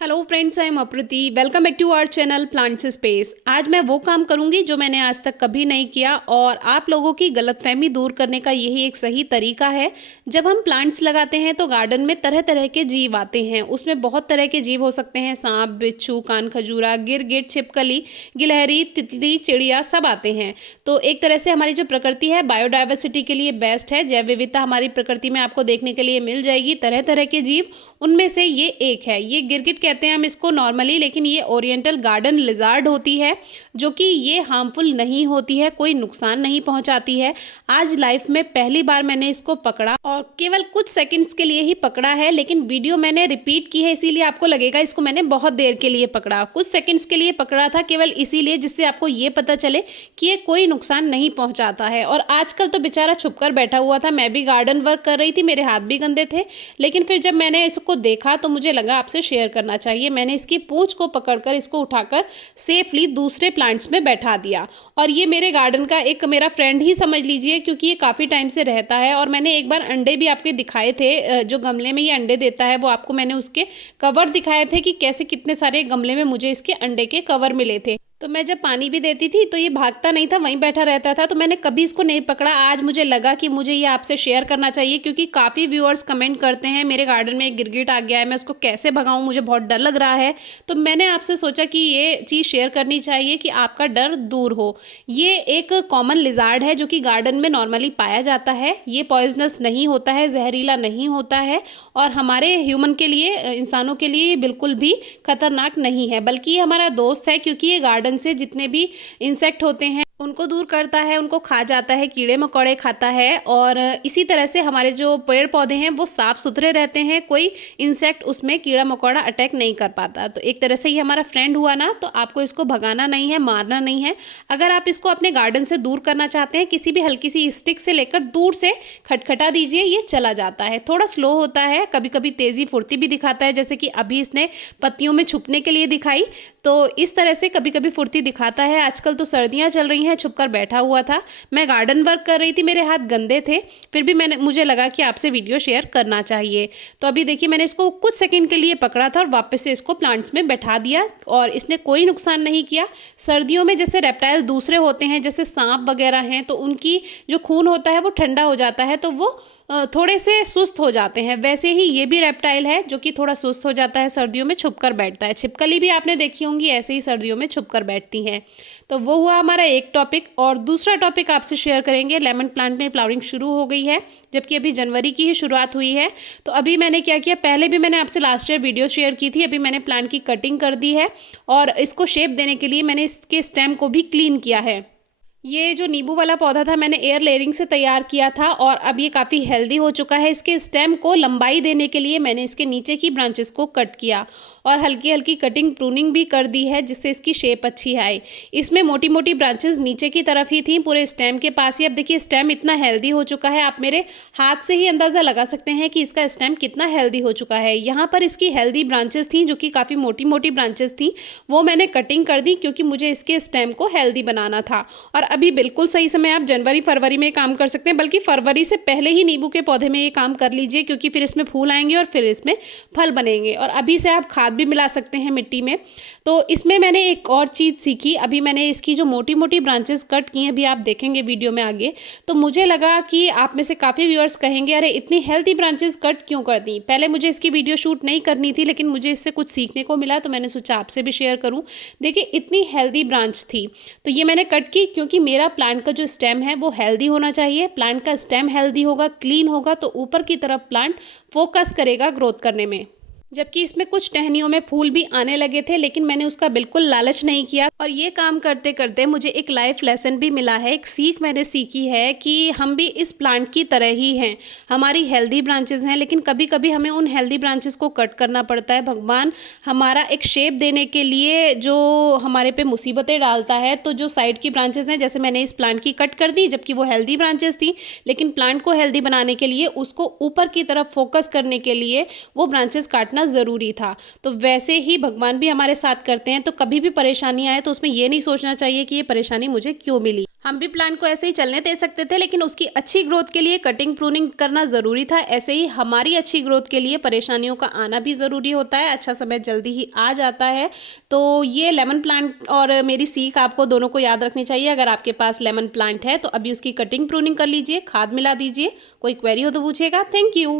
Hello friends, I am Aprati. Welcome back to our channel plants space. आज मैं वो काम करूंगी जो मैंने आज तक कभी नहीं किया और आप लोगों की गलतफहमी दूर करने का यही एक सही तरीका है। जब हम प्लांट्स लगाते हैं तो गार्डन में तरह तरह के जीव आते हैं। उसमें बहुत तरह के जीव हो सकते हैं, सांप, बिच्छू, कान खजूरा, गिरगिट, छिपकली, गिलहरी, तितली, चिड़िया सब आते हैं। तो एक तरह से हमारी जो प्रकृति है बायोडाइवर्सिटी के लिए बेस्ट है। जैव विविधता हमारी प्रकृति में आपको देखने के लिए मिल जाएगी, तरह तरह के जीव। उनमें से ये एक है, ये गिरगिट कहते हैं हम इसको नॉर्मली, लेकिन ये ओरिएंटल गार्डन लिजार्ड होती है जो कि ये हार्मफुल नहीं होती है, कोई नुकसान नहीं पहुंचाती है। आज लाइफ में पहली बार मैंने इसको पकड़ा और केवल कुछ सेकंड्स के लिए ही पकड़ा है, लेकिन वीडियो मैंने रिपीट की है इसीलिए आपको लगेगा इसको मैंने बहुत देर के लिए पकड़ा। कुछ सेकंड्स के लिए पकड़ा था केवल इसीलिए जिससे आपको ये पता चले कि ये कोई नुकसान नहीं पहुंचाता है। और आजकल तो बेचारा छुपकर बैठा हुआ था, मैं भी गार्डन वर्क कर रही थी, मेरे हाथ भी गंदे थे, लेकिन फिर जब मैंने इसको देखा तो मुझे लगा आपसे शेयर करना चाहिए। मैंने इसकी पूंछ को पकड़कर इसको उठाकर सेफली दूसरे प्लांट्स में बैठा दिया। और ये मेरे गार्डन का एक मेरा फ्रेंड ही समझ लीजिए, क्योंकि ये काफ़ी टाइम से रहता है। और मैंने एक बार अंडे भी आपके दिखाए थे, जो गमले में ये अंडे देता है वो आपको मैंने उसके कवर दिखाए थे कि कैसे कितने सारे गमले में मुझे इसके अंडे के कवर मिले थे। तो मैं जब पानी भी देती थी तो ये भागता नहीं था, वहीं बैठा रहता था। तो मैंने कभी इसको नहीं पकड़ा। आज मुझे लगा कि मुझे ये आपसे शेयर करना चाहिए, क्योंकि काफ़ी व्यूअर्स कमेंट करते हैं मेरे गार्डन में एक गिरगिट आ गया है, मैं उसको कैसे भगाऊं, मुझे बहुत डर लग रहा है। तो मैंने आपसे सोचा कि ये चीज़ शेयर करनी चाहिए कि आपका डर दूर हो। ये एक कॉमन लिजार्ड है जो कि गार्डन में नॉर्मली पाया जाता है। ये पॉइजनस नहीं होता है, जहरीला नहीं होता है और हमारे ह्यूमन के लिए, इंसानों के लिए बिल्कुल भी खतरनाक नहीं है, बल्कि ये हमारा दोस्त है। क्योंकि ये गार्डन से जितने भी इंसेक्ट होते हैं उनको दूर करता है, उनको खा जाता है, कीड़े मकोड़े खाता है। और इसी तरह से हमारे जो पेड़ पौधे हैं वो साफ सुथरे रहते हैं, कोई इंसेक्ट उसमें कीड़ा मकोड़ा अटैक नहीं कर पाता। तो एक तरह से ये हमारा फ्रेंड हुआ ना, तो आपको इसको भगाना नहीं है, मारना नहीं है। अगर आप इसको अपने गार्डन से दूर करना चाहते हैं, किसी भी हल्की सी स्टिक से लेकर दूर से खटखटा दीजिए, ये चला जाता है। थोड़ा स्लो होता है, कभी कभी तेज़ी फुर्ती भी दिखाता है, जैसे कि अभी इसने पत्तियों में छुपने के लिए दिखाई। तो इस तरह से कभी कभी फुर्ती दिखाता है। आजकल तो सर्दियाँ चल रही हैं, छुपकर बैठा हुआ था, मैं गार्डन वर्क कर रही थी, मेरे हाथ गंदे थे, फिर भी मुझे लगा कि आपसे वीडियो शेयर करना चाहिए। तो अभी देखिए मैंने इसको कुछ सेकंड के लिए पकड़ा था और वापस से इसको प्लांट्स में बैठा दिया और इसने कोई नुकसान नहीं किया। सर्दियों में जैसे रेप्टाइल दूसरे होते हैं, जैसे सांप वगैरह हैं, तो उनकी जो खून होता है वो ठंडा हो जाता है, तो वो थोड़े से सुस्त हो जाते हैं। वैसे ही ये भी रेप्टाइल है जो कि थोड़ा सुस्त हो जाता है, सर्दियों में छुपकर बैठता है। छिपकली भी आपने देखी होंगी, ऐसे ही सर्दियों में छुपकर बैठती हैं। तो वो हुआ हमारा एक टॉपिक। और दूसरा टॉपिक आपसे शेयर करेंगे, लेमन प्लांट में फ्लावरिंग शुरू हो गई है, जबकि अभी जनवरी की ही शुरुआत हुई है। तो अभी मैंने क्या किया, पहले भी मैंने आपसे लास्ट ईयर वीडियो शेयर की थी, अभी मैंने प्लांट की कटिंग कर दी है और इसको शेप देने के लिए मैंने इसके स्टेम को भी क्लीन किया है। ये जो नींबू वाला पौधा था मैंने एयर लेयरिंग से तैयार किया था और अब ये काफ़ी हेल्दी हो चुका है। इसके स्टेम को लंबाई देने के लिए मैंने इसके नीचे की ब्रांचेस को कट किया और हल्की हल्की कटिंग प्रूनिंग भी कर दी है, जिससे इसकी शेप अच्छी आए। इसमें मोटी मोटी ब्रांचेस नीचे की तरफ ही थी, पूरे स्टेम के पास ही। अब देखिए स्टेम इतना हेल्दी हो चुका है, आप मेरे हाथ से ही अंदाज़ा लगा सकते हैं कि इसका स्टेम कितना हेल्दी हो चुका है। यहाँ पर इसकी हेल्दी ब्रांचेस थी जो कि काफ़ी मोटी मोटी ब्रांचेस थी, वो मैंने कटिंग कर दी क्योंकि मुझे इसके स्टेम को हेल्दी बनाना था। और अभी बिल्कुल सही समय, आप जनवरी फरवरी में काम कर सकते हैं, बल्कि फरवरी से पहले ही नींबू के पौधे में ये काम कर लीजिए, क्योंकि फिर इसमें फूल आएंगे और फिर इसमें फल बनेंगे। और अभी से आप खाद भी मिला सकते हैं मिट्टी में। तो इसमें मैंने एक और चीज़ सीखी, अभी मैंने इसकी जो मोटी मोटी ब्रांचेस कट की हैं, अभी आप देखेंगे वीडियो में आगे, तो मुझे लगा कि आप में से काफ़ी व्यूअर्स कहेंगे अरे इतनी हेल्दी ब्रांचेस कट क्यों कर दी। पहले मुझे इसकी वीडियो शूट नहीं करनी थी, लेकिन मुझे इससे कुछ सीखने को मिला, तो मैंने सोचा आपसे भी शेयर करूँ। देखिए इतनी हेल्दी ब्रांच थी, तो ये मैंने कट की क्योंकि मेरा प्लांट का जो स्टेम है वो हेल्दी होना चाहिए। प्लांट का स्टेम हेल्दी होगा, क्लीन होगा, तो ऊपर की तरफ प्लांट फोकस करेगा ग्रोथ करने में। जबकि इसमें कुछ टहनियों में फूल भी आने लगे थे, लेकिन मैंने उसका बिल्कुल लालच नहीं किया। और ये काम करते करते मुझे एक लाइफ लेसन भी मिला है, एक सीख मैंने सीखी है कि हम भी इस प्लांट की तरह ही हैं। हमारी हेल्दी ब्रांचेस हैं, लेकिन कभी कभी हमें उन हेल्दी ब्रांचेस को कट करना पड़ता है। भगवान हमारा एक शेप देने के लिए जो हमारे पे मुसीबतें डालता है, तो जो साइड की ब्रांचेस हैं, जैसे मैंने इस प्लांट की कट कर दी, जबकि वो हेल्दी ब्रांचेस थी, लेकिन प्लांट को हेल्दी बनाने के लिए उसको ऊपर की तरफ फोकस करने के लिए वो ब्रांचेस काटना ज़रूरी था। तो वैसे ही भगवान भी हमारे साथ करते हैं। तो कभी भी परेशानी आए तो उसमें ये नहीं सोचना चाहिए कि ये परेशानी मुझे क्यों मिली। हम भी प्लांट को ऐसे ही चलने दे सकते थे, लेकिन उसकी अच्छी ग्रोथ के लिए कटिंग प्रूनिंग करना ज़रूरी था। ऐसे ही हमारी अच्छी ग्रोथ के लिए परेशानियों का आना भी ज़रूरी होता है, अच्छा समय जल्दी ही आ जाता है। तो ये लेमन प्लांट और मेरी सीख आपको दोनों को याद रखनी चाहिए। अगर आपके पास लेमन प्लांट है तो अभी उसकी कटिंग प्रूनिंग कर लीजिए, खाद मिला दीजिए। कोई क्वेरी हो तो पूछिएगा। Thank you.